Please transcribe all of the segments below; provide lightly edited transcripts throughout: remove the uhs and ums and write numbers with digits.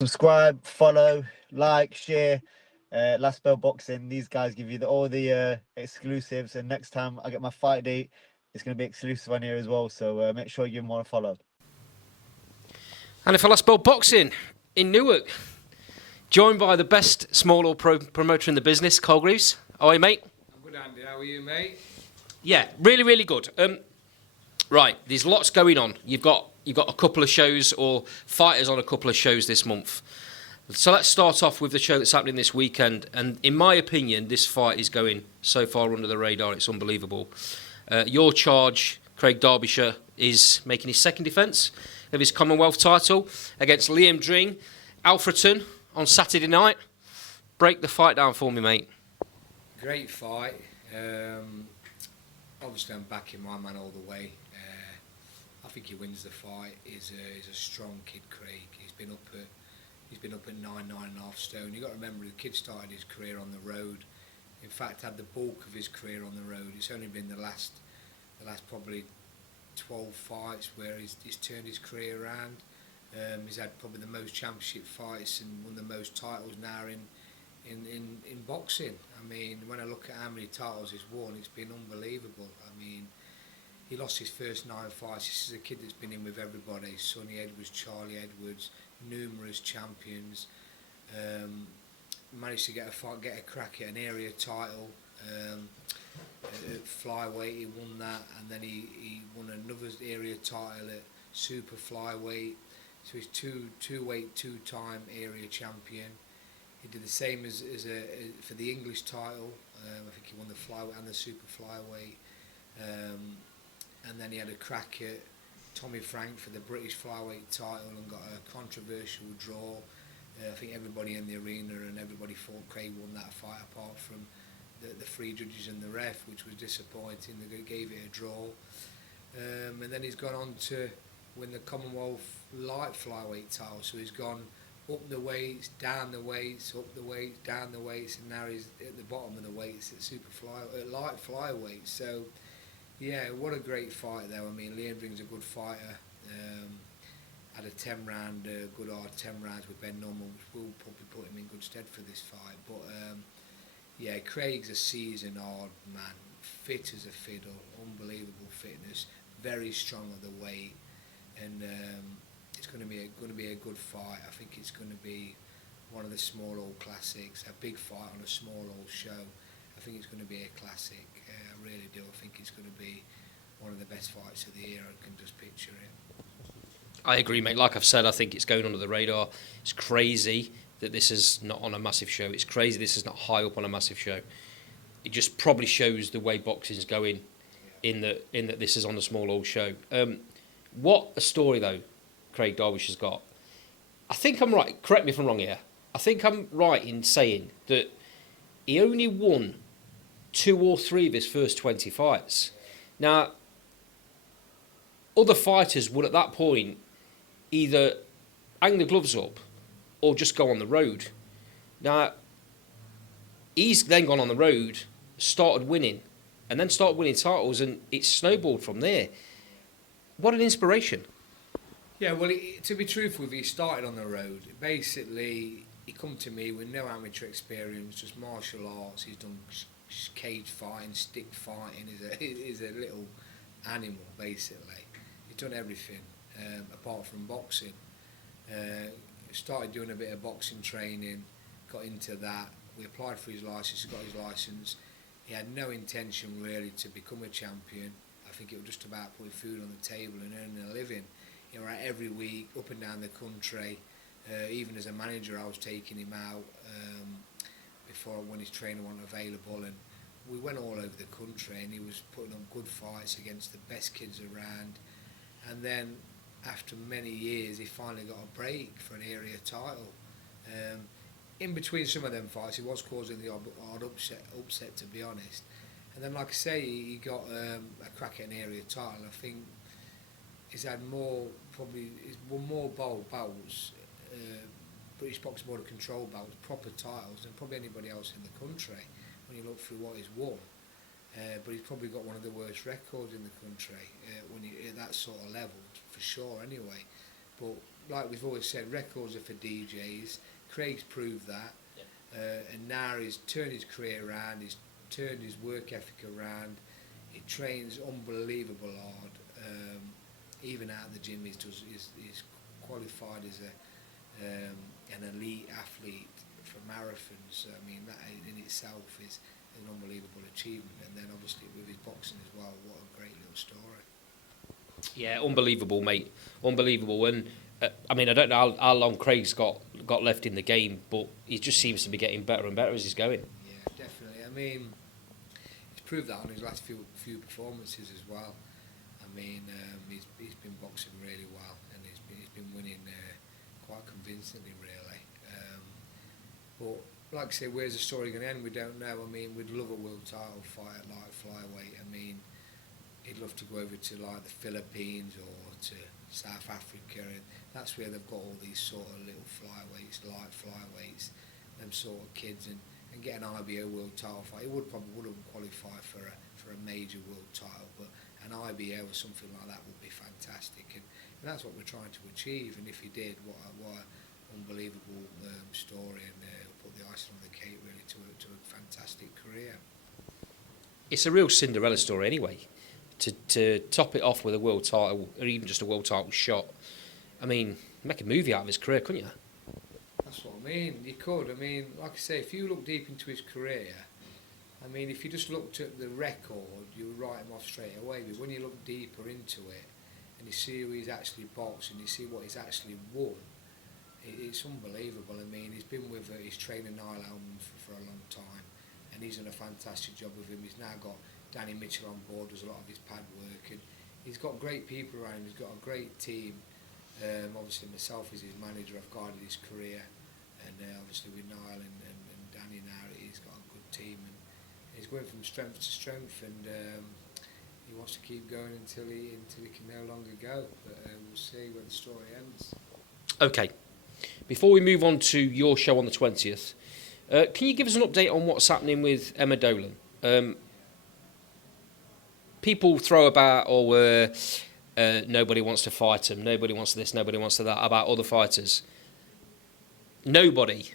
Subscribe, follow, like, share. Last Bell Boxing. These guys give you all the exclusives, and next time I get my fight date, it's going to be exclusive on here as well. So make sure you give them all a follow. And for Last Bell Boxing in Newark, joined by the best small or promoter in the business, Carl Greaves. How are you, mate? I'm good, Andy. How are you, mate? Yeah, really, really good. Right, there's lots going on. You've got a couple of shows or fighters on a couple of shows this month. So let's start off with the show that's happening this weekend. And in my opinion, this fight is going so far under the radar, it's unbelievable. Your charge, Craig Derbyshire, is making his second defence of his Commonwealth title against Liam Dring, Alfreton, on Saturday night. Break the fight down for me, mate. Great fight. Obviously, I'm backing my man all the way. I think he wins the fight. He's a strong kid, Craig. He's been up at 9.5 stone. You got to remember, the kid started his career on the road. In fact, had the bulk of his career on the road. It's only been the last probably 12 fights where he's turned his career around. He's had probably the most championship fights and won the most titles now in boxing. I mean, when I look at how many titles he's won, it's been unbelievable. I mean, he lost his first 9 fights. This is a kid that's been in with everybody. Sonny Edwards, Charlie Edwards, numerous champions. Managed to get a crack at an area title. At flyweight, he won that, and then he won another area title at super flyweight. So he's two-time area champion. He did the same as for the English title. I think he won the flyweight and the super flyweight. And then he had a crack at Tommy Frank for the British flyweight title and got a controversial draw. I think everybody in the arena and everybody thought Craig won that fight, apart from the three judges and the ref, which was disappointing. They gave it a draw. And then he's gone on to win the Commonwealth light flyweight title. So he's gone up the weights, down the weights, up the weights, down the weights, and now he's at the bottom of the weights at light flyweight. So yeah, what a great fight though. I mean, Liam Dring's a good fighter. Had a 10-round, good hard 10 rounds with Ben Norman, which will probably put him in good stead for this fight. But yeah, Craig's a seasoned hard man, fit as a fiddle, unbelievable fitness, very strong at the weight, and it's going to be a good fight. I think it's going to be one of the small hall classics, a big fight on a small hall show. I think it's going to be a classic. I really do. I think it's going to be one of the best fights of the year. I can just picture it. I agree, mate. Like I've said, I think it's going under the radar. It's crazy that this is not on a massive show. It's crazy this is not high up on a massive show. It just probably shows the way boxing's going in that this is on a small old show. What a story, though, Craig Derbyshire's got. I think I'm right. Correct me if I'm wrong here. I think I'm right in saying that he only won 2 or 3 of his first 20 fights. Now, other fighters would at that point either hang the gloves up or just go on the road. Now, he's then gone on the road, started winning, and then started winning titles, and it's snowballed from there. What an inspiration. Yeah, well, to be truthful, he started on the road. Basically, he come to me with no amateur experience, just martial arts. He's done cage fighting, stick fighting. He's a little animal, basically. He's done everything apart from boxing. Started doing a bit of boxing training, got into that. We applied for his licence, he got his licence. He had no intention really to become a champion. I think it was just about putting food on the table and earning a living. He was out every week, up and down the country. Even as a manager, I was taking him out before when his trainer wasn't available, and we went all over the country, and he was putting on good fights against the best kids around. And then after many years, he finally got a break for an area title. In between some of them fights, he was causing the odd upset, to be honest. And then, like I say, he got a crack at an area title. I think he's had he's won more bouts, British Boxing Board of Control bouts, proper titles, than probably anybody else in the country when you look through what he's won. But he's probably got one of the worst records in the country when you at that sort of level, for sure. Anyway, But like we've always said, records are for DJs. Craig's proved that. And now he's turned his career around, he's turned his work ethic around, he trains unbelievable hard. Even out of the gym, he's qualified as an elite athlete for marathons. I mean, that in itself is an unbelievable achievement. And then obviously with his boxing as well, what a great little story. Yeah, unbelievable, mate. Unbelievable. And I mean, I don't know how long Craig's got left in the game, but he just seems to be getting better and better as he's going. Yeah, definitely. I mean, he's proved that on his last few performances as well. I mean, he's been boxing really well, and he's been winning quite convincingly, really. But like I say, where's the story going to end? We don't know. I mean, we'd love a world title fight at light flyweight. I mean, he'd love to go over to like the Philippines or to South Africa, and that's where they've got all these sort of little flyweights, light flyweights, them sort of kids, and get an IBO world title fight. He wouldn't qualify for a major world title, but an IBO or something like that would be fantastic, and that's what we're trying to achieve. And if he did, what an unbelievable story, and put the icing on the cake really to a fantastic career. It's a real Cinderella story anyway. To top it off with a world title, or even just a world title shot, I mean, make a movie out of his career, couldn't you? That's what I mean. You could. I mean, like I say, if you look deep into his career, I mean, if you just looked at the record, you would write him off straight away. But when you look deeper into it, and you see who he's actually boxed, and you see what he's actually won, it's unbelievable. I mean, he's been with his trainer Niall Elman for a long time, and he's done a fantastic job with him. He's now got Danny Mitchell on board, does a lot of his pad work, and he's got great people around him. He's got a great team. Obviously myself as his manager, I've guided his career, and obviously with Niall and Danny now, he's got a good team, and he's going from strength to strength, and he wants to keep going until he can no longer go. But we'll see where the story ends. Okay, before we move on to your show on the 20th, can you give us an update on what's happening with Emma Dolan? People throw about, nobody wants to fight him, nobody wants this, nobody wants that, about other fighters. Nobody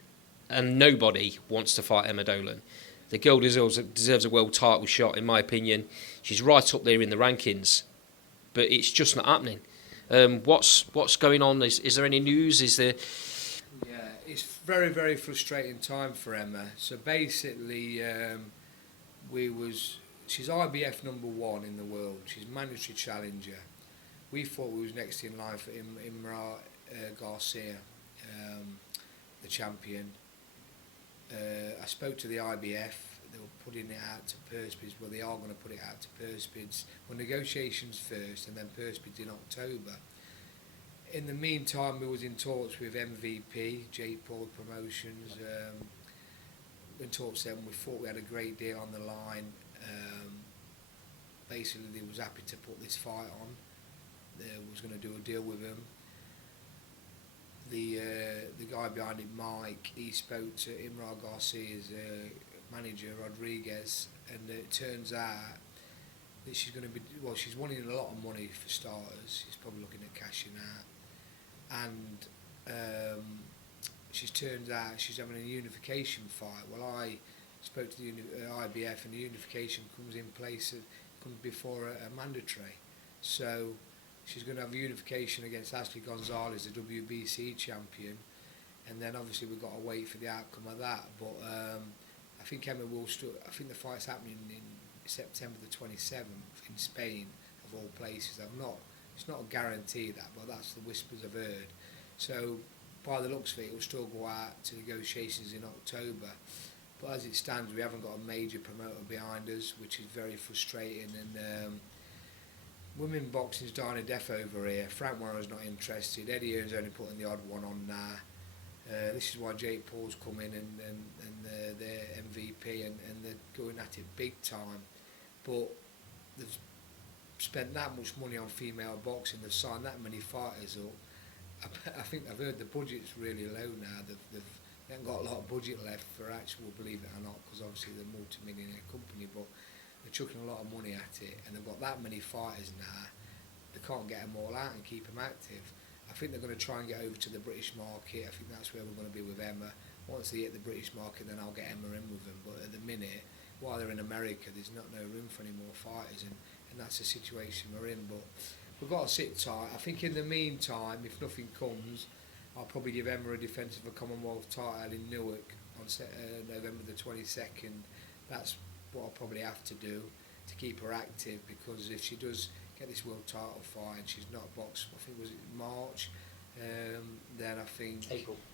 wants to fight Emma Dolan. The girl deserves a world title shot, in my opinion. She's right up there in the rankings, but it's just not happening. What's going on? Is there any news? Is there? Yeah, it's very, very frustrating time for Emma. So basically, she's IBF #1 in the world. She's mandatory challenger. We thought we was next in line for Imra Garcia, the champion. I spoke to the IBF. They were putting it out to purse bids. Well, they are going to put it out to purse bids. Well, negotiations first, and then purse bids in October. In the meantime, we was in talks with MVP, Jake Paul Promotions. In talks then, we thought we had a great deal on the line. Basically, they was happy to put this fight on. They was going to do a deal with him. The guy behind it, Mike, he spoke to Imra Garcia's manager, Rodriguez, and it turns out that she's going to be, well, she's wanting a lot of money for starters. She's probably looking at cashing out. And turns out she's having a unification fight. Well, I spoke to the IBF, and the unification comes in place, comes before a mandatory. So she's going to have a unification against Ashley Gonzalez, the WBC champion, and then obviously we've got to wait for the outcome of that. But I think Emma will I think the fight's happening in September the 27th in Spain, of all places. It's not a guarantee that, but that's the whispers I've heard. So by the looks of it, it'll still go out to negotiations in October. But as it stands, we haven't got a major promoter behind us, which is very frustrating. And women boxing's dying a death over here. Frank Warren's not interested. Eddie Hearn's only putting the odd one on now. This is why Jake Paul's come in and they're MVP and they're going at it big time. But they've spent that much money on female boxing. They've signed that many fighters up. I think I've heard the budget's really low now. They haven't got a lot of budget left for actual, believe it or not, because obviously they're a multi-millionaire company, but they're chucking a lot of money at it, and they've got that many fighters now, they can't get them all out and keep them active. I think they're going to try and get over to the British market. I think that's where we're going to be with Emma. Once they hit the British market, then I'll get Emma in with them. But at the minute, while they're in America, there's no room for any more fighters, and that's the situation we're in. But we've got to sit tight. I think in the meantime, if nothing comes, I'll probably give Emma a defence of a Commonwealth title in Newark on November the 22nd. That's what I'll probably have to do to keep her active, because if she does get this world title fight and she's not boxed, I think was it March, then I think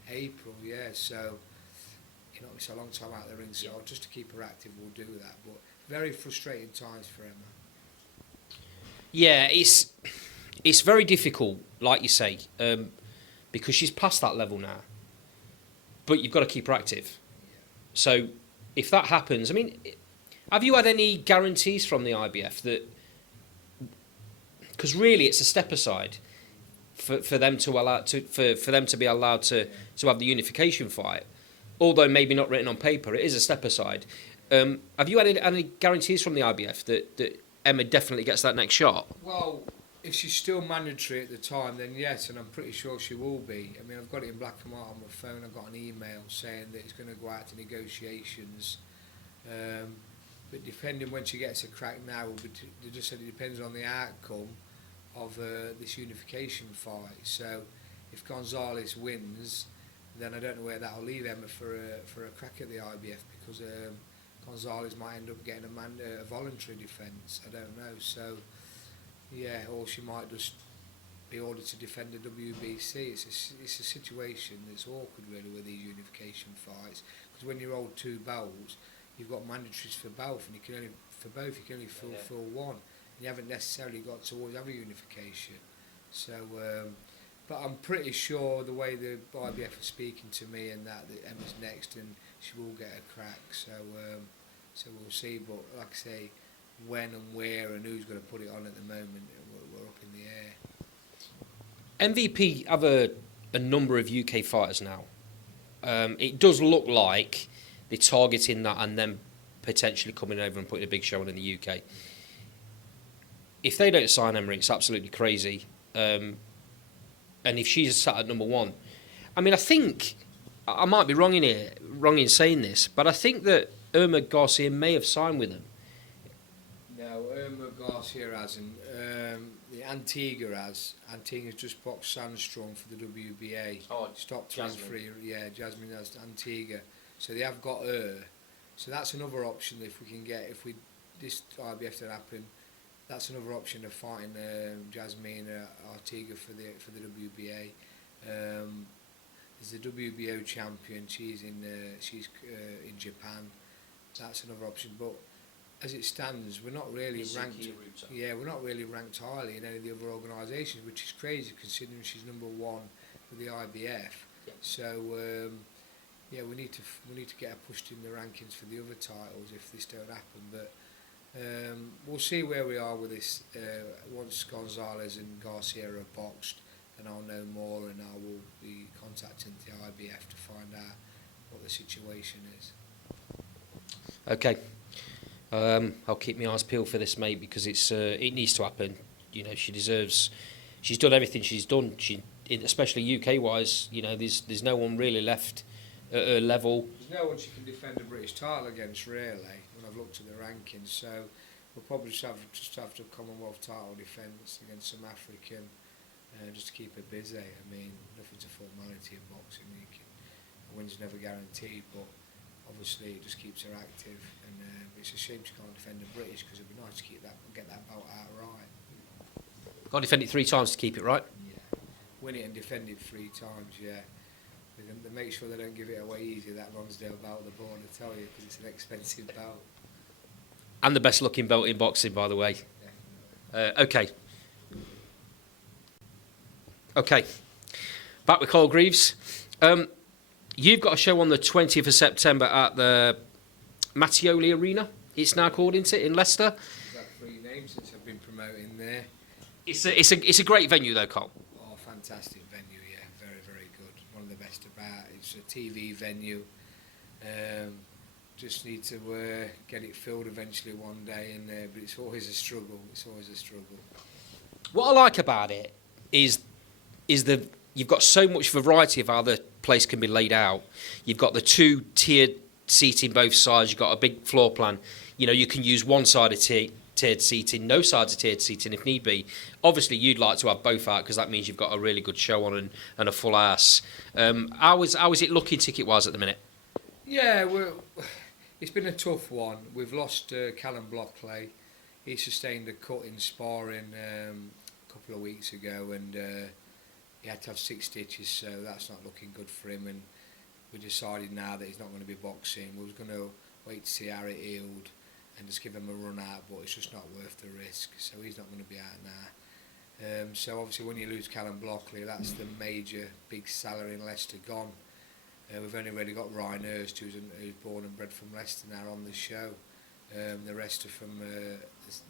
April, yeah. So you know, it's a long time out of the ring. So just to keep her active, we'll do that. But very frustrating times for Emma. Yeah, it's very difficult, like you say, because she's past that level now. But you've got to keep her active. So if that happens, I mean, have you had any guarantees from the IBF that? Because really, it's a step aside for them to allow for them to be allowed to have the unification fight. Although maybe not written on paper, it is a step aside. Have you had any guarantees from the IBF that Emma definitely gets that next shot? Well, if she's still mandatory at the time, then yes, and I'm pretty sure she will be. I mean, I've got it in black and white on my phone. I've got an email saying that it's going to go out to negotiations. But depending when she gets a crack now, they just said it depends on the outcome of this unification fight. So if Gonzalez wins, then I don't know where that'll leave Emma for a crack at the IBF, because Gonzalez might end up getting a voluntary defence. I don't know. So yeah, or she might just be ordered to defend the WBC. It's a situation that's awkward really with these unification fights, because when you hold two belts, you've got mandatories for both, and you can only fulfil one. And you haven't necessarily got to always have a unification. So, but I'm pretty sure the way the IBF are speaking to me and that Emma's next and she will get a crack. So, so we'll see. But like I say, when and where and who's going to put it on at the moment, we're up in the air. MVP have a number of UK fighters now. It does look like they're targeting that and then potentially coming over and putting a big show on in the UK. If they don't sign Emma, it's absolutely crazy. And if she's sat at number one, I mean, I think I might be wrong in saying this, but I think that Irma Garcia may have signed with them. No, Irma Garcia hasn't. The Antigua has. Antigua's just boxed Sandstrom for the WBA. Oh, stopped Jasmine. free. Yeah, Jasmine has Antigua. So they have got her. So that's another option if we can get, if we this IBF don't happen, that's another option of fighting Jasmine Artiga for the WBA. There's the WBO champion. She's in Japan. That's another option. But as it stands, we're not really ranked. Yeah, we're not really ranked highly in any of the other organisations, which is crazy considering she's number one with the IBF. Yeah. So yeah, we need to get her pushed in the rankings for the other titles if this don't happen. But we'll see where we are with this. Once Gonzalez and Garcia are boxed, then I'll know more, and I will be contacting the IBF to find out what the situation is. Okay. I'll keep my eyes peeled for this, mate, because it needs to happen. You know, she deserves. She's done everything she's done. Especially UK wise. You know, there's no one really left at her level. There's no one she can defend a British title against, really. When I've looked at the rankings, so we'll probably just have to Commonwealth title defence against some African, just to keep her busy. I mean, nothing's a formality in boxing. A win's never guaranteed, but obviously it just keeps her active. And it's a shame she can't defend the British, because it'd be nice to get that belt outright. Got to defend it 3 times to keep it right. Yeah, win it and defend it 3 times. Yeah. They make sure they don't give it away easy, that Lonsdale belt, the board, I tell you, because it's an expensive belt. And the best looking belt in boxing, by the way. Okay. Back with Carl Greaves. You've got a show on the 20th of September at the Mattioli Arena, it's now called, isn't it, in Leicester? I've got 3 names since I've been promoting there. It's a great venue though, Carl. Oh, fantastic venue, yeah, very, very good. One of the best about. It's a TV venue. Just need to get it filled eventually one day in there, but it's always a struggle. What I like about it is is you've got so much variety of how the place can be laid out. You've got the 2 tiered seating both sides. You've got a big floor plan. You know, you can use one side of tiered seating, no sides of tiered seating if need be. Obviously, you'd like to have both out because that means you've got a really good show on and a full house. How is it looking ticket-wise at the minute? Yeah, it's been a tough one. We've lost Callum Blockley. He sustained a cut in sparring a couple of weeks ago, and he had to have 6 stitches, so that's not looking good for him. And we decided now that he's not going to be boxing. We was going to wait to see how it healed and just give him a run out, but it's just not worth the risk, so he's not going to be out now. So obviously when you lose Callum Blockley, that's the major big salary in Leicester gone. We've only really got Ryan Hurst, who's born and bred from Leicester now, on the show. The rest are from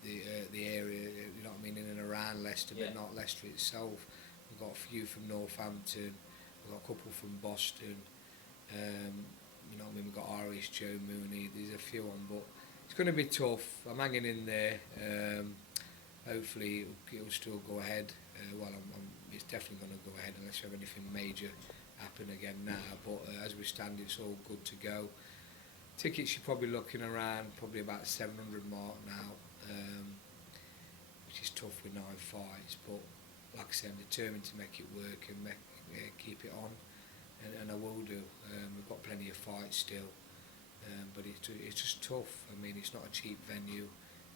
the area, you know what I mean, in and around Leicester, but not Leicester itself. We've got a few from Northampton, we've got a couple from Boston, you know what I mean, we've got Irish Joe Mooney, there's a few on, but it's going to be tough. I'm hanging in there. Hopefully it'll still go ahead. It's definitely going to go ahead unless you have anything major happen again now, but as we stand, it's all good to go. Tickets, you're probably looking around probably about 700 mark now, which is tough with 9 fights, but like I said, I'm determined to make it work and keep it on, and I will do. We've got plenty of fights still, but it's just tough. I mean, it's not a cheap venue,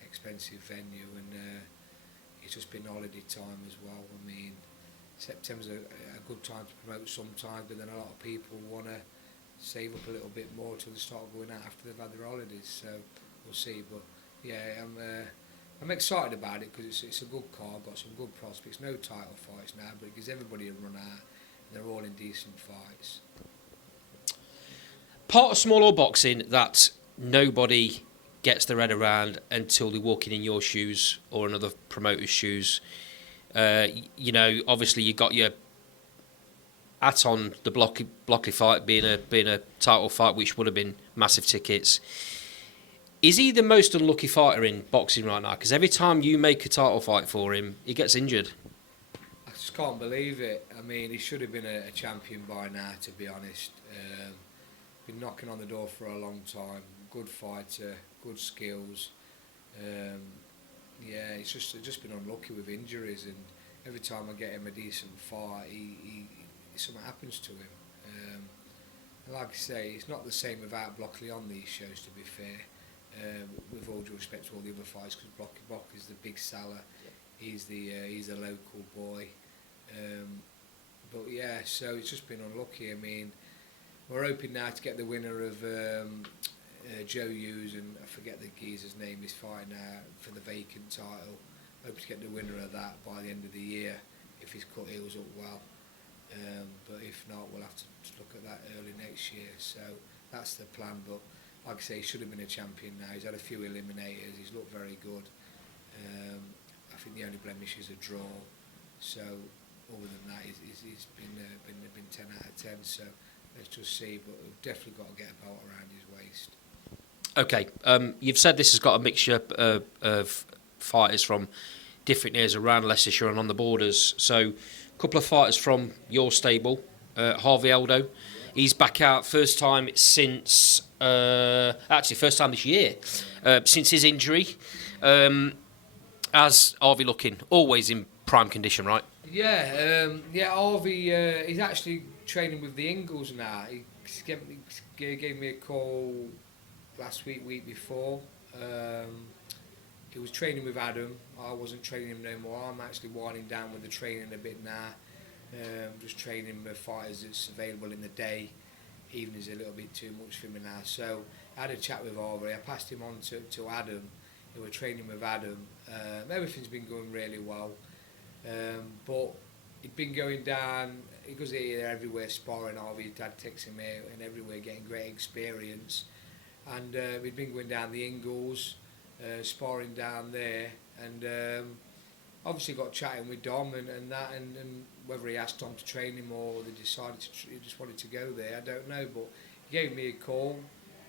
expensive venue, and it's just been holiday time as well. I mean, September's a good time to promote sometimes, but then a lot of people want to save up a little bit more till they start going out after they've had their holidays, so we'll see. But yeah, I'm excited about it because it's a good card, got some good prospects, no title fights now, but it gives everybody a run out, and they're all in decent fights. Part of small or boxing that nobody gets their head around until they're walking in your shoes or another promoter's shoes. You know, obviously you got your hat on the Blockley fight being a title fight, which would have been massive tickets. Is he the most unlucky fighter in boxing right now? Because every time you make a title fight for him, he gets injured. I just can't believe it. I mean, he should have been a champion by now, to be honest. Been knocking on the door for a long time. Good fighter, good skills. Yeah, he's just been unlucky with injuries, and every time I get him a decent fight, something happens to him. And like I say, it's not the same without Blockley on these shows, to be fair. With all due respect to all the other fights, because Block is the big seller. He's the local boy. But yeah, so it's just been unlucky. I mean, we're hoping now to get the winner of Joe Hughes, and I forget the geezer's name, he's fighting now for the vacant title. Hope to get the winner of that by the end of the year if his cut heals up well. But if not, we'll have to look at that early next year. So that's the plan. But like I say, he should have been a champion now. He's had a few eliminators. He's looked very good. I think the only blemish is a draw. So other than that, he's been 10 out of 10. So let's just see. But we've definitely got to get a belt around his waist. Okay, you've said this has got a mixture of fighters from different areas around Leicestershire and on the borders. So a couple of fighters from your stable, Harvey Aldo. He's back out first time since, first time this year, since his injury. How's Harvey looking? Always in prime condition, right? Yeah, Harvey, he's actually training with the Ingles now. He gave me a call last week before. He was training with Adam. I wasn't training him no more. I'm actually winding down with the training a bit now. Just training the fighters that's available in the day. Evening's a little bit too much for me now. So I had a chat with Harvey. I passed him on to Adam. They were training with Adam. Everything's been going really well. But he'd been going down, he goes here, everywhere sparring. Harvey, his dad takes him here and everywhere, getting great experience. And we'd been going down the Ingles, sparring down there, and obviously got chatting with Dom and that, and whether he asked Dom to train him or they decided he just wanted to go there, I don't know, but he gave me a call,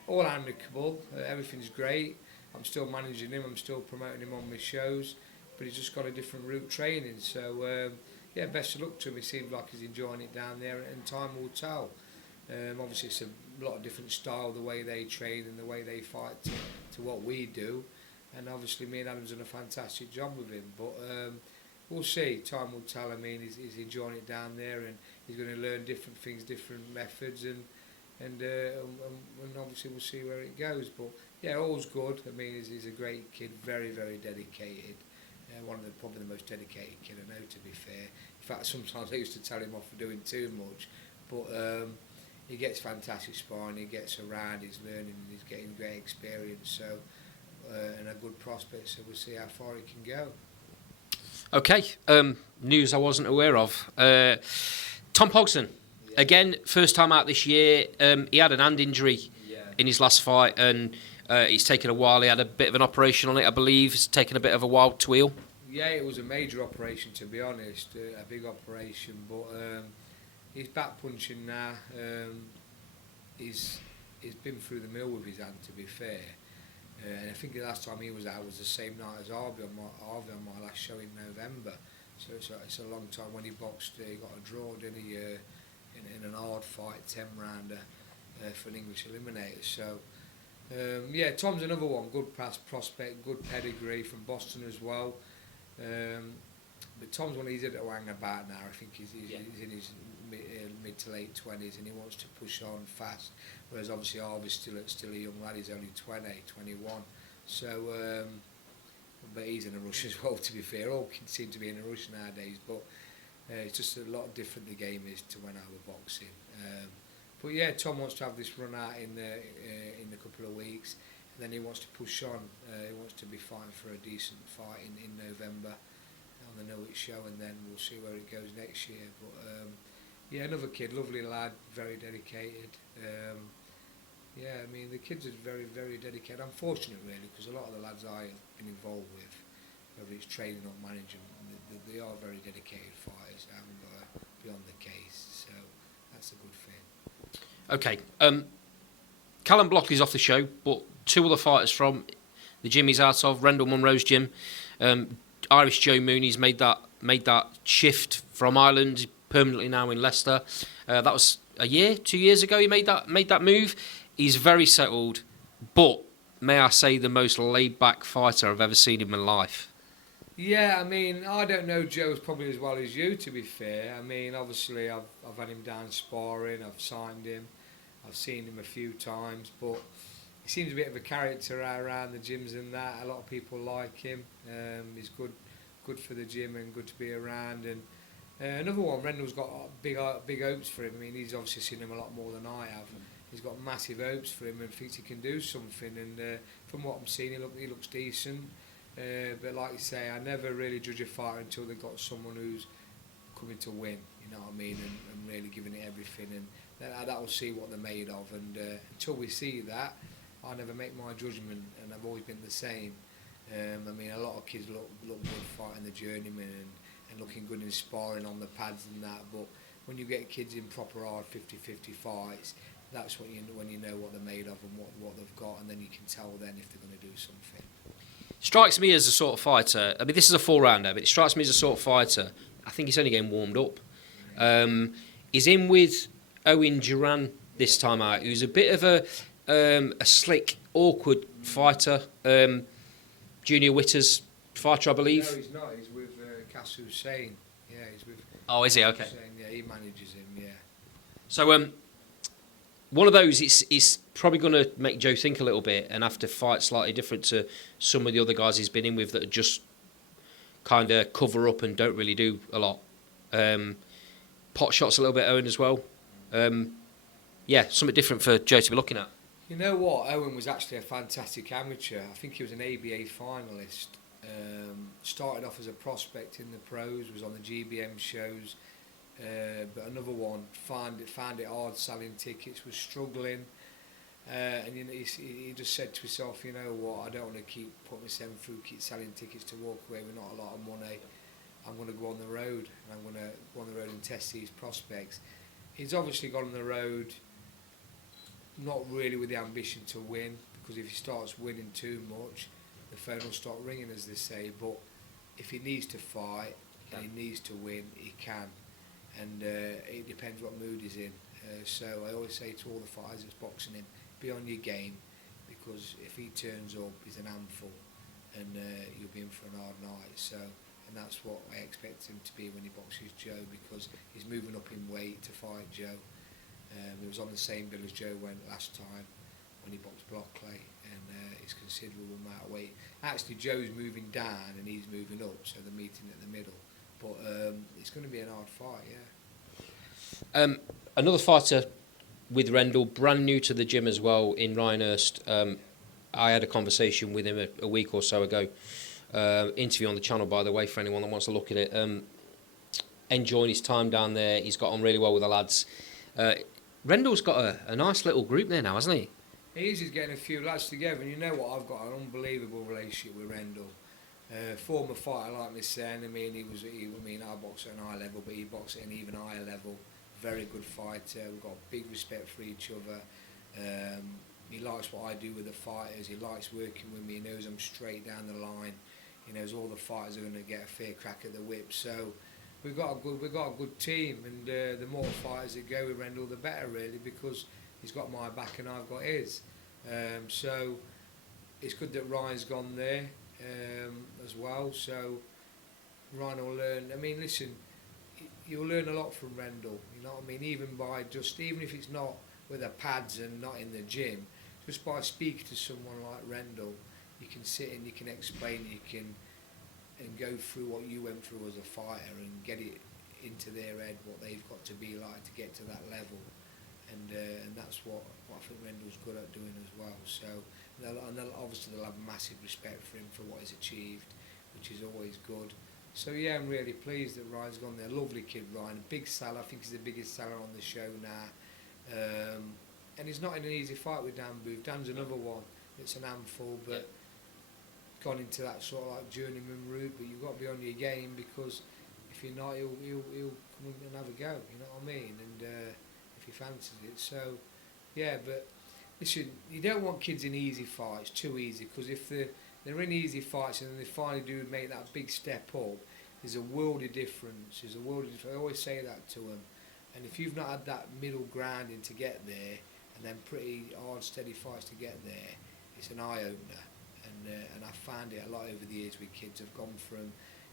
all amicable, everything's great. I'm still managing him, I'm still promoting him on my shows, but he's just got a different route training, so yeah, best of luck to him. He seems like he's enjoying it down there, and time will tell. Obviously, it's a lot of different style, the way they train and the way they fight to what we do. And obviously, me and Adam's done a fantastic job with him. But we'll see. Time will tell. I mean, he's enjoying it down there, and he's going to learn different things, different methods, and obviously we'll see where it goes. But yeah, all's good. I mean, he's a great kid, very, very dedicated. One of probably the most dedicated kid I know, to be fair. In fact, sometimes I used to tell him off for doing too much. But he gets fantastic sparring, he gets around, he's learning, and he's getting great experience. So, and a good prospect. So we'll see how far he can go. Okay, news I wasn't aware of. Tom Pogson, again, first time out this year. He had an hand injury in his last fight, and it's taken a while. He had a bit of an operation on it, I believe. It's taken a bit of a while to heal. Yeah, it was a major operation, to be honest, a big operation. But he's back punching now. He's been through the mill with his hand, to be fair. And I think the last time he was out was the same night as Harvey on my last show in November. So it's a long time. When he boxed, he got a draw, didn't he, in an hard fight, 10-rounder for an English eliminator. So, yeah, Tom's another one, good past prospect, good pedigree from Boston as well. But Tom's one easier to hang about now. I think he's in his mid to late 20s, and he wants to push on fast. Whereas obviously Harvey's still a young lad. He's only 20, 21. So, but he's in a rush as well. To be fair, all kids seem to be in a rush nowadays. But it's just a lot different the game is to when I was boxing. But yeah, Tom wants to have this run out in a couple of weeks, and then he wants to push on. He wants to be fighting for a decent fight in November on the Norwich show, and then we'll see where it goes next year. But yeah, another kid, lovely lad, very dedicated. Yeah, I mean, the kids are very, very dedicated. I'm fortunate, really, because a lot of the lads I've been involved with, whether it's training or managing, they are very dedicated fighters. I haven't got to be on the case, so that's a good thing. Okay, Callum Blockley's off the show, but two other fighters from the gym he's out of, Rendell Munro's gym. Irish Joe Mooney's made that shift from Ireland, permanently now in Leicester. That was a year, 2 years ago he made that move. He's very settled, but may I say the most laid-back fighter I've ever seen in my life. Yeah, I mean, I don't know Joe's probably as well as you, to be fair. I mean, obviously I've had him down sparring, I've signed him, I've seen him a few times, but he seems a bit of a character around the gyms and that. A lot of people like him. He's good for the gym and good to be around. And another one, Rendell's got big hopes for him. I mean, he's obviously seen him a lot more than I have. He's got massive hopes for him and thinks he can do something. And from what I'm seeing, he looks decent. But like you say, I never really judge a fighter until they've got someone who's coming to win. You know what I mean? And really giving it everything. And that will see what they're made of. And until we see that, I never make my judgment. And I've always been the same. I mean, a lot of kids look good fighting the journeyman and looking good in sparring on the pads and that. But when you get kids in proper hard 50-50 fights, that's when you know what they're made of and what they've got, and then you can tell then if they're going to do something. Strikes me as a sort of fighter. I mean, this is a 4-rounder, but it strikes me as a sort of fighter. I think he's only getting warmed up. He's in with Owen Duran this time out, who's a bit of a slick, awkward fighter. Junior Witter's fighter, I believe. No, he's not. He's with Cass Hussein. Yeah, he's with. Oh, is he? Okay. Hussein. Yeah, he manages him. Yeah. So, one of those, it's probably going to make Joe think a little bit and have to fight slightly different to some of the other guys he's been in with that are just kind of cover up and don't really do a lot. Pot shots a little bit, Owen, as well. Yeah, something different for Joe to be looking at. You know what? Owen was actually a fantastic amateur. I think he was an ABA finalist. Started off as a prospect in the pros, was on the GBM shows. But another one, found it hard selling tickets, was struggling. And you know, he just said to himself, you know what, I don't want to keep putting myself through, keep selling tickets to walk away with not a lot of money. I'm going to go on the road, and I'm going to go on the road and test these prospects. He's obviously gone on the road not really with the ambition to win, because if he starts winning too much, the phone will start ringing, as they say. But if he needs to fight, and he needs to win, he can. And it depends what mood he's in. So I always say to all the fighters that's boxing him, be on your game, because if he turns up, he's an handful, and you'll be in for an hard night. So, and that's what I expect him to be when he boxes Joe, because he's moving up in weight to fight Joe. He was on the same bill as Joe went last time when he boxed Blockley, and it's considerable amount of weight. Actually, Joe's moving down and he's moving up, so they're meeting at the middle. But it's going to be an hard fight, yeah. Another fighter with Rendell, brand new to the gym as well, in Rhinehurst. I had a conversation with him a week or so ago. Interview on the channel, by the way, for anyone that wants to look at it. Enjoying his time down there. He's got on really well with the lads. Rendell's got a nice little group there now, hasn't he? He's getting a few lads together, and you know what? I've got an unbelievable relationship with Rendell. Former fighter like myself, I mean, I box at an high level, but he boxed at an even higher level. Very good fighter. We've got big respect for each other. He likes what I do with the fighters. He likes working with me. He knows I'm straight down the line. He knows all the fighters are going to get a fair crack at the whip. So we've got a good team, and the more fighters that go with Rendell, the better, really, because he's got my back and I've got his. So it's good that Ryan's gone there as well. So Ryan will learn. I mean, listen, you'll learn a lot from Rendell. You know what I mean? Even if it's not with the pads and not in the gym, just by speaking to someone like Rendell, you can sit and you can explain, and go through what you went through as a fighter and get it into their head, what they've got to be like to get to that level. And that's what I think Rendell's good at doing as well. So, obviously they'll have massive respect for him for what he's achieved, which is always good. So yeah, I'm really pleased that Ryan's gone there. Lovely kid, Ryan. Big seller. I think he's the biggest seller on the show now. And he's not in an easy fight with Dan Booth. Dan's another one. It's an handful, but gone into that sort of like journeyman route. But you've got to be on your game, because if you're not, he'll come and have a go. You know what I mean? And if he fancies it. So yeah, but listen, you don't want kids in easy fights, too easy, because if they're in easy fights and then they finally do make that big step up, there's a world of difference. I always say that to them. And if you've not had that middle grounding to get there, and then pretty hard, steady fights to get there, it's an eye-opener. And I've found it a lot over the years with kids. I've gone from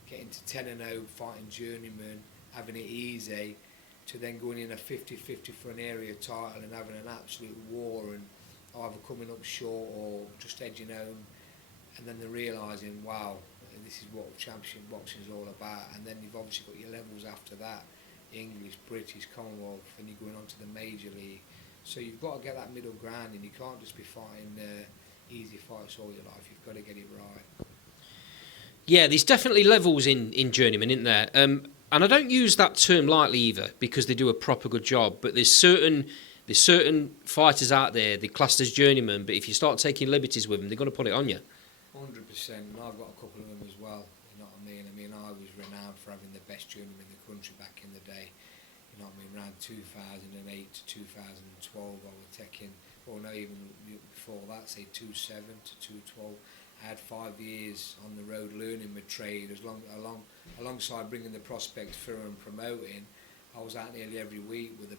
getting to 10-0, fighting journeyman, having it easy, to then going in a 50-50 for an area title and having an absolute war, and either coming up short or just edging home. And then they're realising, wow, this is what championship boxing is all about. And then you've obviously got your levels after that, English, British, Commonwealth, and you're going on to the major league. So you've got to get that middle ground, and you can't just be fighting easy fights all your life. You've got to get it right. Yeah, there's definitely levels in journeyman, isn't there? And I don't use that term lightly either, because they do a proper good job. But there's certain fighters out there, they're classed as journeyman, but if you start taking liberties with them, they're going to put it on you. 100%, and I've got a couple of them as well. You know what I mean? I was renowned for having the best journeyman in the country back in the day. You know what I mean? Around 2008 to 2012, I was taking, or no, even before that, say 2007 to 2012. I had 5 years on the road learning my trade, alongside bringing the prospects through and promoting. I was out nearly every week with the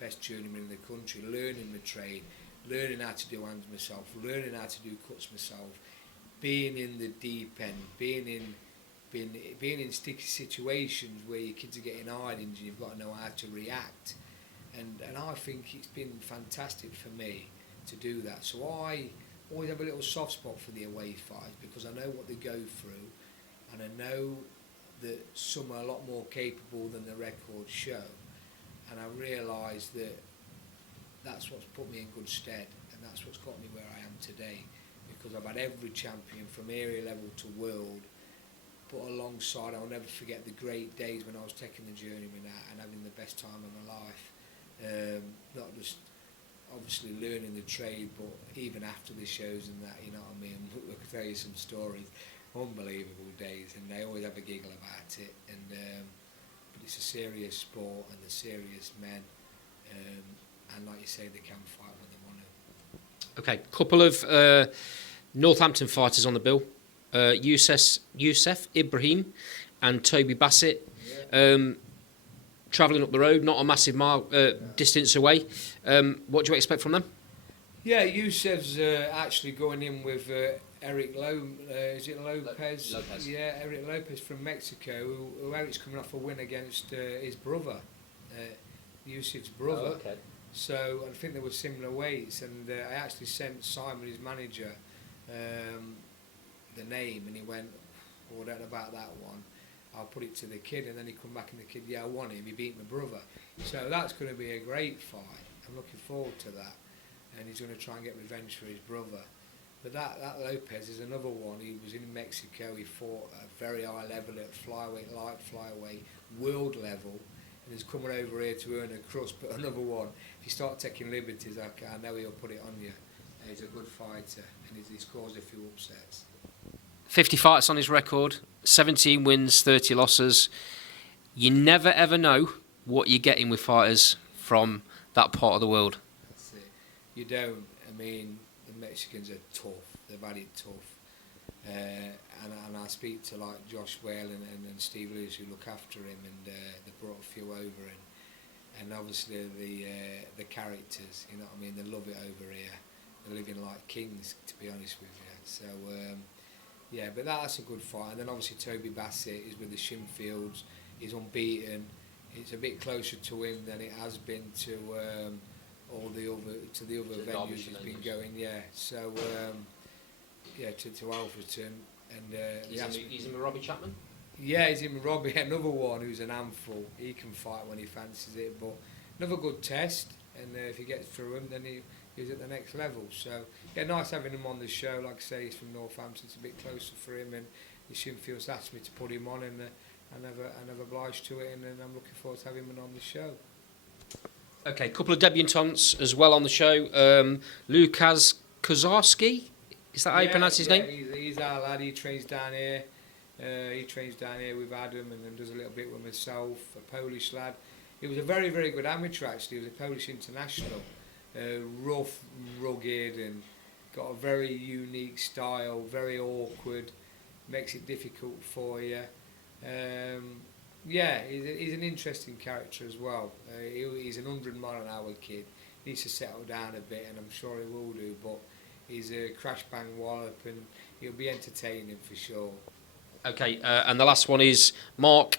best journeyman in the country, learning my trade, learning how to do hands myself, learning how to do cuts myself, being in the deep end, being in sticky situations where your kids are getting ironed and you've got to know how to react. And I think it's been fantastic for me to do that. So I always have a little soft spot for the away fights, because I know what they go through, and I know that some are a lot more capable than the records show. And I realise that that's what's put me in good stead, and that's what's got me where I am today. Because I've had every champion from area level to world, but alongside, I'll never forget the great days when I was taking the journeyman out and having the best time of my life. Not just obviously learning the trade, but even after the shows and that, you know what I mean. I could tell you some stories, unbelievable days, and they always have a giggle about it. And but it's a serious sport, and they're serious men, and like you say, they can fight when they want to. Okay, couple of Northampton fighters on the bill. Youssef Ibrahim and Toby Bassett. Travelling up the road, not a massive distance away. What do you expect from them? Yeah, Yusef's actually going in with Eric is it Lopez? Lopez. Yeah, Eric Lopez from Mexico, who Eric's coming off a win against his brother, Yusef's brother. Oh, okay. So I think there were similar weights, and I actually sent Simon, his manager, the name, and he went, "Oh, I don't know about that one. I'll put it to the kid," and then he come back and the kid, "Yeah, I want him. He beat my brother." So that's going to be a great fight. I'm looking forward to that, and he's going to try and get revenge for his brother. But that Lopez is another one. He was in Mexico. He fought at a very high level at flyweight, light flyweight, world level, and he's coming over here to earn a crust. But another one. If you start taking liberties, I know he'll put it on you. He's a good fighter, and he's caused a few upsets. 50 fights on his record, 17 wins, 30 losses. You never ever know what you're getting with fighters from that part of the world. That's it. You don't. I mean, the Mexicans are tough. They're very tough. And I speak to like Josh Whale and Steve Lewis, who look after him, and they brought a few over, and obviously the characters, you know what I mean, they love it over here. They're living like kings, to be honest with you. So yeah, but that's a good fight. And then obviously Toby Bassett is with the Shinfields. He's unbeaten. It's a bit closer to him than it has been to all the other venues he's been going. Yeah, so yeah, to Alfreton, and He's in with Robbie Chapman? yeah, he's in with Robbie, another one who's an handful. He can fight when he fancies it, but another good test. And if he gets through him, then he's at the next level. So yeah, nice having him on the show. Like I say, he's from Northampton. It's a bit closer for him, and the Shinfields asked me to put him on, and I've obliged to it, and I'm looking forward to having him on the show. Okay, a couple of debutants as well on the show. Lukas Kozarski, is that how you pronounce his name? He's our lad. He trains down here. He trains down here with Adam, and then does a little bit with myself. A Polish lad. He was a very, very good amateur actually. He was a Polish international. Rough, rugged, and got a very unique style. Very awkward. Makes it difficult for you. Yeah, he's an interesting character as well. He's an 100-mile-an-hour kid. Needs to settle down a bit, and I'm sure he will do. But he's a crash bang wallop, and he'll be entertaining for sure. Okay, and the last one is Mark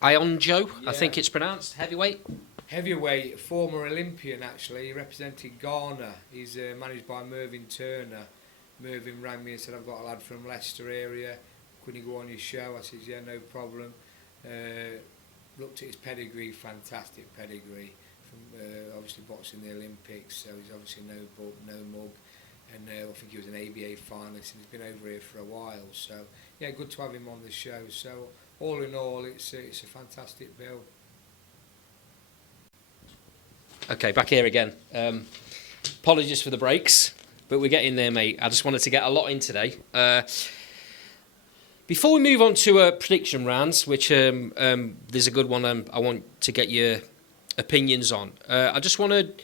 Ionjo, Yeah. I think it's pronounced, heavyweight. Heavyweight, former Olympian actually. He represented Ghana. He's managed by Mervyn Turner. Mervyn rang me and said, "I've got a lad from Leicester area. Could he go on your show?" I said, "Yeah, no problem." Looked at his pedigree, fantastic pedigree. From obviously boxing the Olympics, so he's obviously no mug. And I think he was an ABA finalist, and he's been over here for a while. So yeah, good to have him on the show. So all in all, it's a fantastic bill. Okay, back here again. Apologies for the breaks, but we're getting there, mate. I just wanted to get a lot in today. Before we move on to prediction rounds, which there's a good one I want to get your opinions on. I just wanted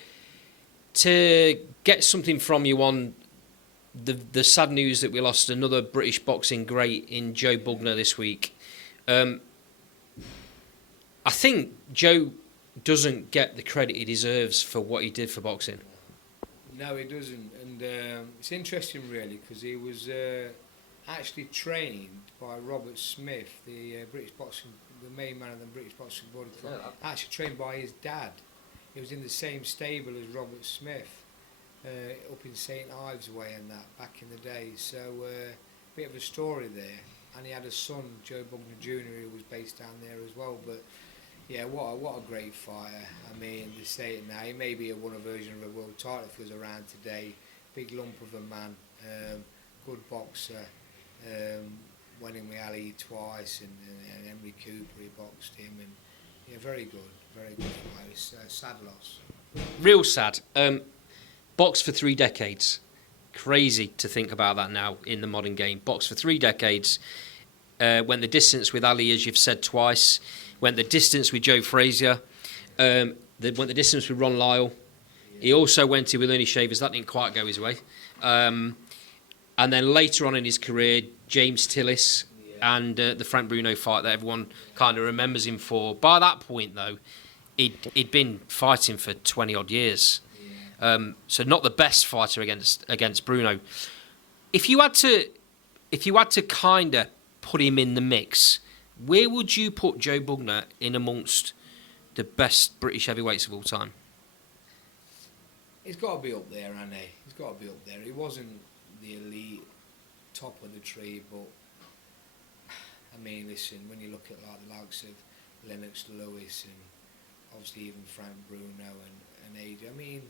to get something from you on the sad news that we lost another British boxing great in Joe Bugner this week. I think Joe doesn't get the credit he deserves for what he did for boxing. No, he doesn't, and it's interesting really because he was actually trained by Robert Smith, the British boxing, the main man of the British Boxing Board Club. Actually trained by his dad. He was in the same stable as Robert Smith, up in St Ives Way and that back in the day. So bit of a story there. And he had a son, Joe Bugner Jr., who was based down there as well. But yeah, what a great fighter. I mean, they say it now. He may be one version of a world title if he was around today. Big lump of a man, good boxer. Went in with Ali twice, and Henry Cooper, he boxed him, and yeah, very good fighter. It's a sad loss. Real sad. Boxed for 3 decades. Crazy to think about that now in the modern game. Boxed for 3 decades. Went the distance with Ali, as you've said twice. Went the distance with Joe Frazier. Went the distance with Ron Lyle. Yeah. He also went with Ernie Shavers. That didn't quite go his way. And then later on in his career, James Tillis. and the Frank Bruno fight that everyone kind of remembers him for. By that point, though, he'd been fighting for 20 odd years, so not the best fighter against Bruno. If you had to kind of put him in the mix, where would you put Joe Bugner in amongst the best British heavyweights of all time? He's got to be up there, hasn't he? He's got to be up there. He wasn't the elite top of the tree, but I mean, listen, when you look at like the likes of Lennox Lewis and obviously even Frank Bruno and AJ, I mean,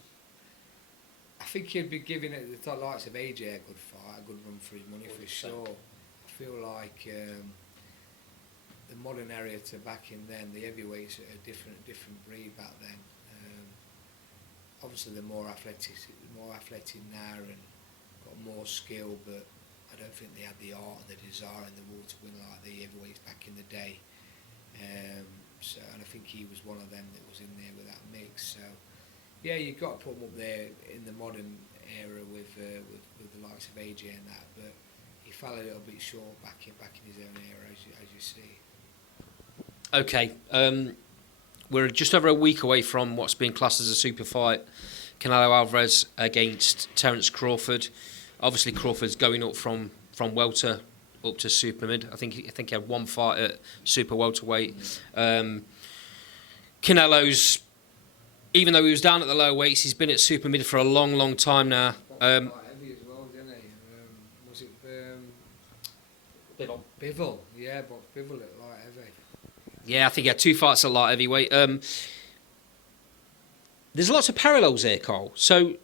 I think he'd be giving it the likes of AJ a good fight, a good run for his money for sure. I feel like the modern era to back in then, the heavyweights are a different breed back then. Obviously they're more athletic now and got more skill, but I don't think they had the art and the desire in the world to win like the heavyweights back in the day. So, and I think he was one of them that was in there with that mix. So, yeah, you've got to put him up there in the modern era with the likes of AJ and that. But he fell a little bit short back in his own era, as you see. Okay, we're just over a week away from what's being classed as a super fight. Canelo Alvarez against Terence Crawford. Obviously, Crawford's going up from welter up to super mid. I think he had one fight at super welterweight. Canelo's, even though he was down at the lower weights, he's been at super mid for a long time now. Heavy as well, didn't he? Was it Bivol? Bivol, yeah, but Bivol looked light heavy. Yeah, I think he had 2 fights at light heavyweight. There's lots of parallels here, Carl. So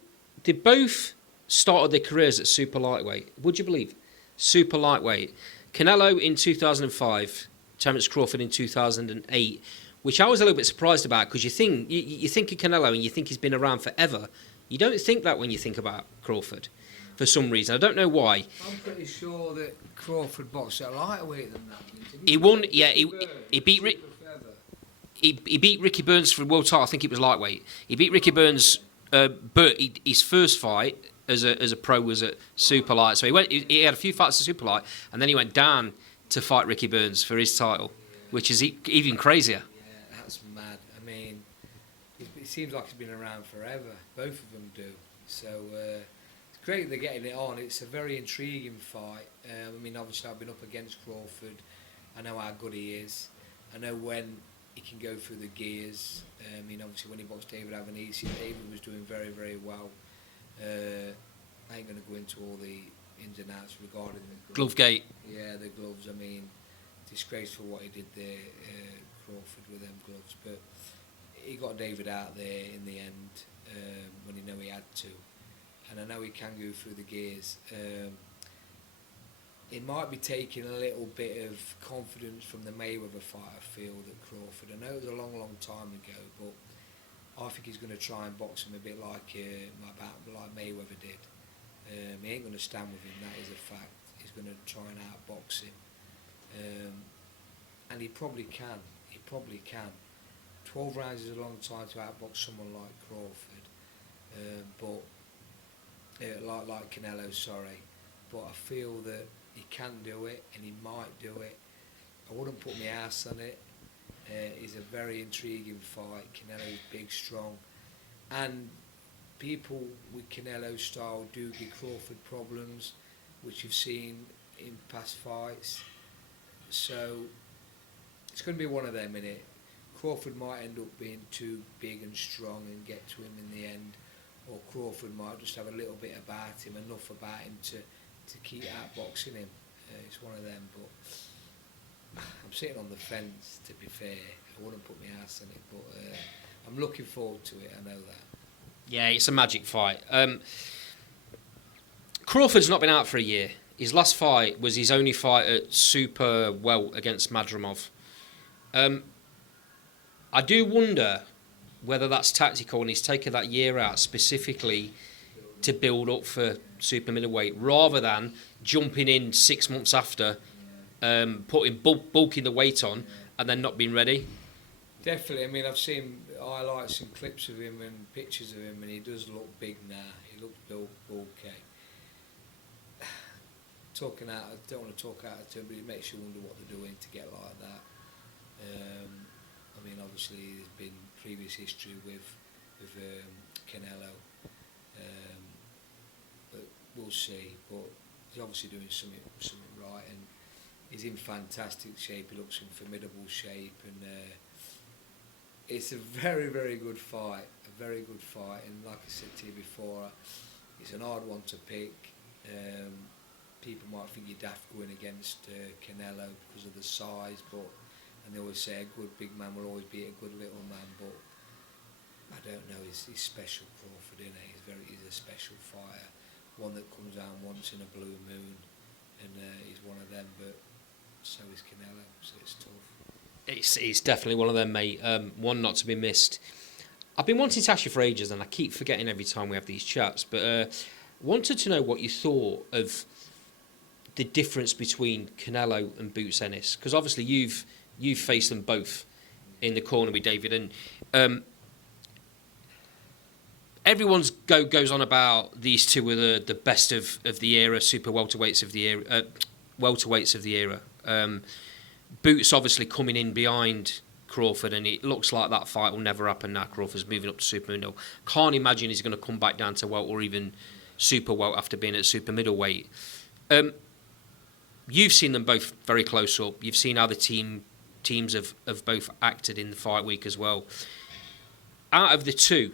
they both started their careers at super lightweight. Would you believe? Super lightweight. Canelo in 2005, Terence Crawford in 2008, which I was a little bit surprised about because you think of Canelo and you think he's been around forever. You don't think that when you think about Crawford, for some reason. I don't know why. I'm pretty sure that Crawford boxed at a lighter weight than that. He won. Yeah, he beat he beat Ricky Burns for the world title. I think it was lightweight. He beat Ricky Burns, but his first fight as a pro was at super light. So he had a few fights at super light, and then he went down to fight Ricky Burns for his title, which is even crazier. Yeah, that's mad. I mean, it seems like he's been around forever. Both of them do. So it's great they're getting it on. It's a very intriguing fight. I mean, obviously I've been up against Crawford. I know how good he is. I know when he can go through the gears. I mean, obviously when he boxed David Avanesi, David was doing very well. I ain't going to go into all the ins and outs regarding the Glove gate. Yeah, the gloves. I mean, disgraceful what he did there, Crawford, with them gloves. But he got David out there in the end when he knew he had to. And I know he can go through the gears. It might be taking a little bit of confidence from the Mayweather fight, I feel, that Crawford. I know it was a long time ago, but I think he's going to try and box him a bit like Mayweather did. He ain't going to stand with him, that is a fact. He's going to try and outbox him. And he probably can. 12 rounds is a long time to outbox someone like Crawford. Like Canelo, sorry. But I feel that he can do it, and he might do it. I wouldn't put my ass on it. It's a very intriguing fight. Canelo's big, strong, and people with Canelo's style do give Crawford problems, which you've seen in past fights. So it's going to be one of them, innit? Crawford might end up being too big and strong and get to him in the end, or Crawford might just have a little bit about him, enough about him to keep outboxing him. It's one of them, but I'm sitting on the fence, to be fair. I wouldn't put my ass on it, but I'm looking forward to it, I know that. Yeah, it's a magic fight. Crawford's not been out for a year. His last fight was his only fight at super welt against Madrimov. I do wonder whether that's tactical and he's taken that year out specifically to build up for super middleweight rather than jumping in 6 months after, bulking the weight on and then not being ready. Definitely. I mean, I've seen highlights and clips of him and pictures of him, and he does look big now. He looks bulky. don't want to talk out of turn, but it makes you wonder what they're doing to get like that. I mean, obviously there's been previous history with Canelo, but we'll see. But he's obviously doing something right, and he's in fantastic shape. He looks in formidable shape, and it's a very, very good fight. A very good fight, and like I said to you before, it's an hard one to pick. People might think you're daft going against Canelo because of the size, and they always say a good big man will always beat a good little man, but I don't know. He's special, Crawford, isn't he? He's a special fighter, one that comes down once in a blue moon, and he's one of them. But so is Canelo, so it's tough. It's definitely one of them, mate. One not to be missed. I've been wanting to ask you for ages, and I keep forgetting every time we have these chats, but wanted to know what you thought of the difference between Canelo and Boots Ennis, because obviously you've faced them both in the corner with David, and everyone's goes on about these two were the best of the era, super welterweights of the era. Boots obviously coming in behind Crawford, and it looks like that fight will never happen now. Crawford's moving up to super middle. Can't imagine he's going to come back down to welter or even super welter after being at super middleweight. You've seen them both very close up. You've seen how the teams have both acted in the fight week as well. Out of the two,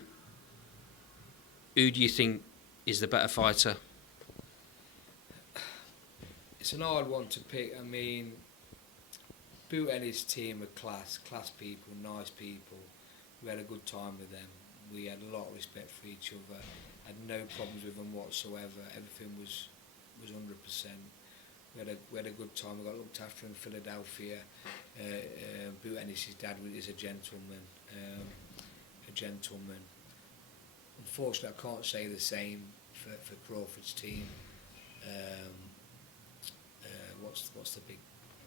who do you think is the better fighter? It's an hard one to pick. I mean, Boot and his team are class people, nice people. We had a good time with them. We had a lot of respect for each other. Had no problems with them whatsoever. Everything was 100%. We had a good time. We got looked after in Philadelphia. Boot Ennis' dad is a gentleman. Unfortunately, I can't say the same for Crawford's team. What's the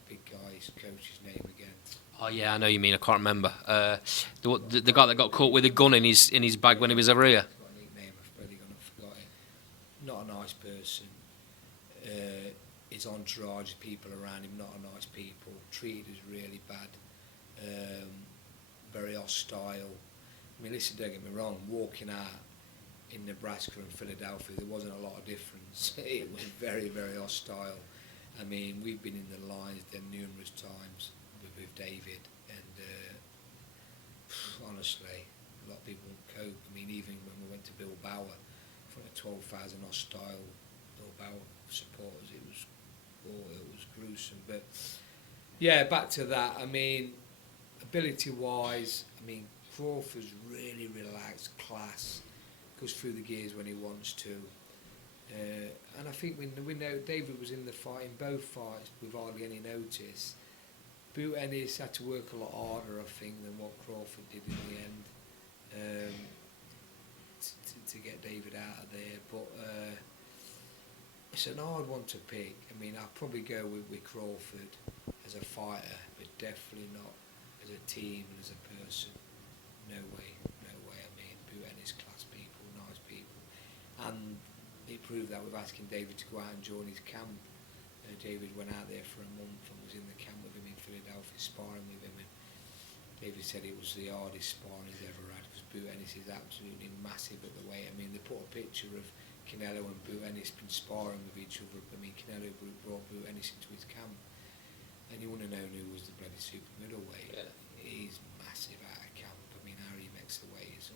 big guy's coach's name again? Oh yeah, I know you mean. I can't remember. The guy that got caught with a gun in his bag when he was over here. He's got a nickname. I've really forgot it. Not a nice person. His entourage, people around him, not a nice people. Treated us really bad. Very hostile. I mean, listen, don't get me wrong. Walking out in Nebraska and Philadelphia, there wasn't a lot of difference. It was very, very hostile. I mean, we've been in the lines there numerous times with David, and honestly, a lot of people won't cope. I mean, even when we went to Bill Bauer, in front of 12,000 hostile Bill Bauer supporters, it was gruesome. But yeah, back to that. I mean, ability-wise, I mean, Crawford's really relaxed, class, goes through the gears when he wants to. And I think we know David was in the fight in both fights with hardly any notice. Boot Ennis had to work a lot harder, I think, than what Crawford did in the end to get David out of there. But it's an hard one to pick. I mean, I'll probably go with Crawford as a fighter, but definitely not as a team and as a person. No way. I mean, Boot Ennis, class people, nice people, and he proved that with asking David to go out and join his camp. David went out there for a month and was in the camp with him in Philadelphia, sparring with him, and David said it was the hardest sparring he's ever had, because Boot Ennis is absolutely massive at the weight. I mean, they put a picture of Canelo and Boot Ennis been sparring with each other. I mean, Canelo brought Boot Ennis into his camp, and you wouldn't have known who was the bloody super middleweight. Yeah. He's massive out of camp. I mean, how he makes the weight is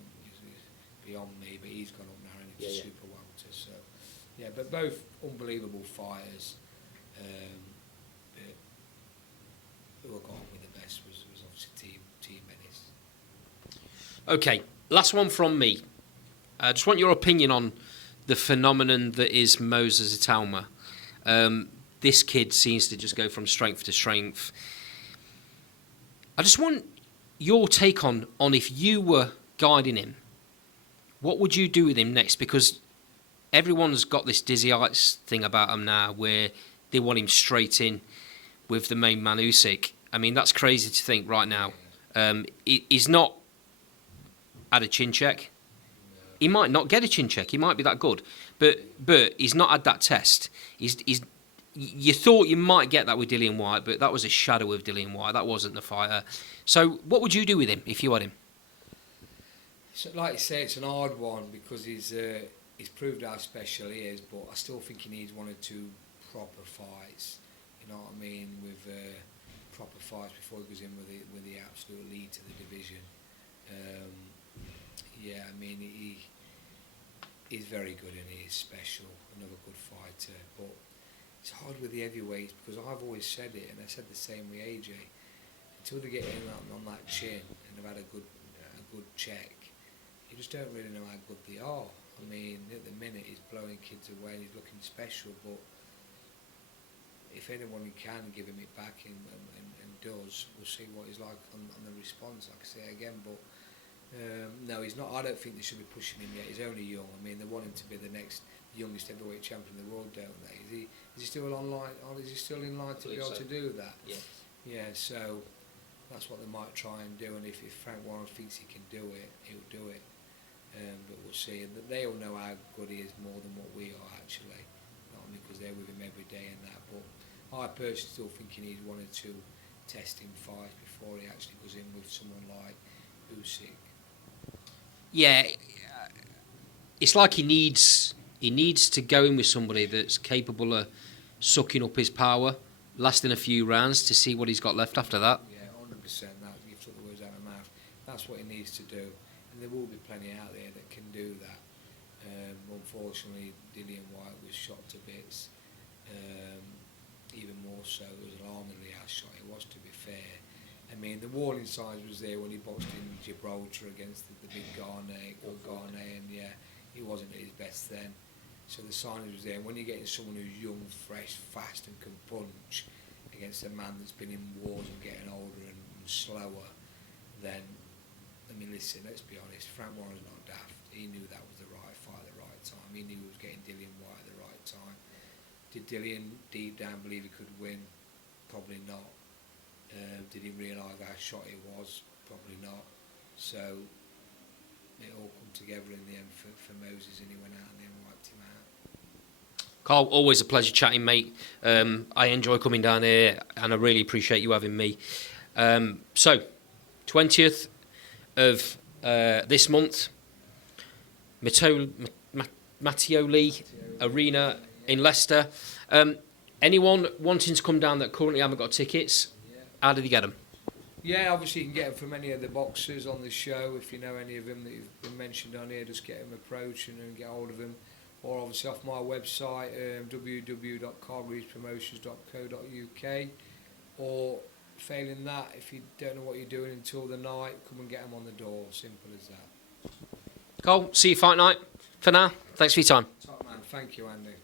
beyond me, but he's gone up now and it's super welter. So, yeah, but both unbelievable fighters. But who I got on with the best was obviously Team Ennis. Okay, last one from me. I just want your opinion on the phenomenon that is Moses Itauma. This kid seems to just go from strength to strength. I just want your take on if you were guiding him, what would you do with him next? Because everyone's got this dizzy heights thing about him now, where they want him straight in with the main man Usyk. I mean, that's crazy to think right now. He's not had a chin check. He might not get a chin check. He might be that good, but he's not had that test. you thought you might get that with Dillian Whyte, but that was a shadow of Dillian Whyte. That wasn't the fighter. So what would you do with him if you had him? So, like you say, it's an hard one because he's proved how special he is, but I still think he needs 1 or 2 proper fights. You know what I mean? With proper fights before he goes in with the absolute lead to the division. Yeah, I mean he's very good and he is special. Another good fighter, but it's hard with the heavyweights because I've always said it, and I said the same with AJ. Until they get in on that chin and have had a good check, you just don't really know how good they are. I mean, at the minute he's blowing kids away and he's looking special, but if anyone can give him it back and does, we'll see what he's like on the response, like I say again. But no, he's not. I don't think they should be pushing him yet. He's only young. I mean, they want him to be the next youngest heavyweight champion in the world, don't they? Is he still online? Is he still in line to be able to do that? Yeah. Yeah. So that's what they might try and do. And if Frank Warren thinks he can do it, he'll do it. But we'll see. And they'll know how good he is more than what we are actually. Not only because they're with him every day and that, but I personally still think he needs 1 or 2 testing fights before he actually goes in with someone like Usyk. Yeah, it's like he needs to go in with somebody that's capable of sucking up his power, lasting a few rounds to see what he's got left after that. Yeah, 100%. That you've took the words out of my mouth. That's what he needs to do, and there will be plenty out there that can do that. Unfortunately, Dillian Whyte was shot to bits. Even more so, it was alarmingly how shot it was, to be fair. I mean, the warning signs was there when he boxed in Gibraltar against the big Garnet, and yeah, he wasn't at his best then. So the signage was there. And when you're getting someone who's young, fresh, fast and can punch against a man that's been in wars and getting older and slower, then, I mean, listen, let's be honest, Frank Warren's not daft. He knew that was the right fight at the right time. He knew he was getting Dillian Whyte at the right time. Did Dillian deep down believe he could win? Probably not. Did he realise how shot he was? Probably not. So it all come together in the end for Moses, and he went out and then wiped him out. Carl, always a pleasure chatting, mate. I enjoy coming down here, and I really appreciate you having me. So, 20th of this month, Mattioli Arena in Leicester. Anyone wanting to come down that currently haven't got tickets, how do they get them? Yeah, obviously you can get them from any of the boxers on the show. If you know any of them that have been mentioned on here, just get them approach and get hold of them. Or obviously off my website, www.cargreavespromotions.co.uk. Or failing that, if you don't know what you're doing until the night, come and get them on the door. Simple as that. Carl, see you fight night. For now, thanks for your time. Top man, thank you, Andy.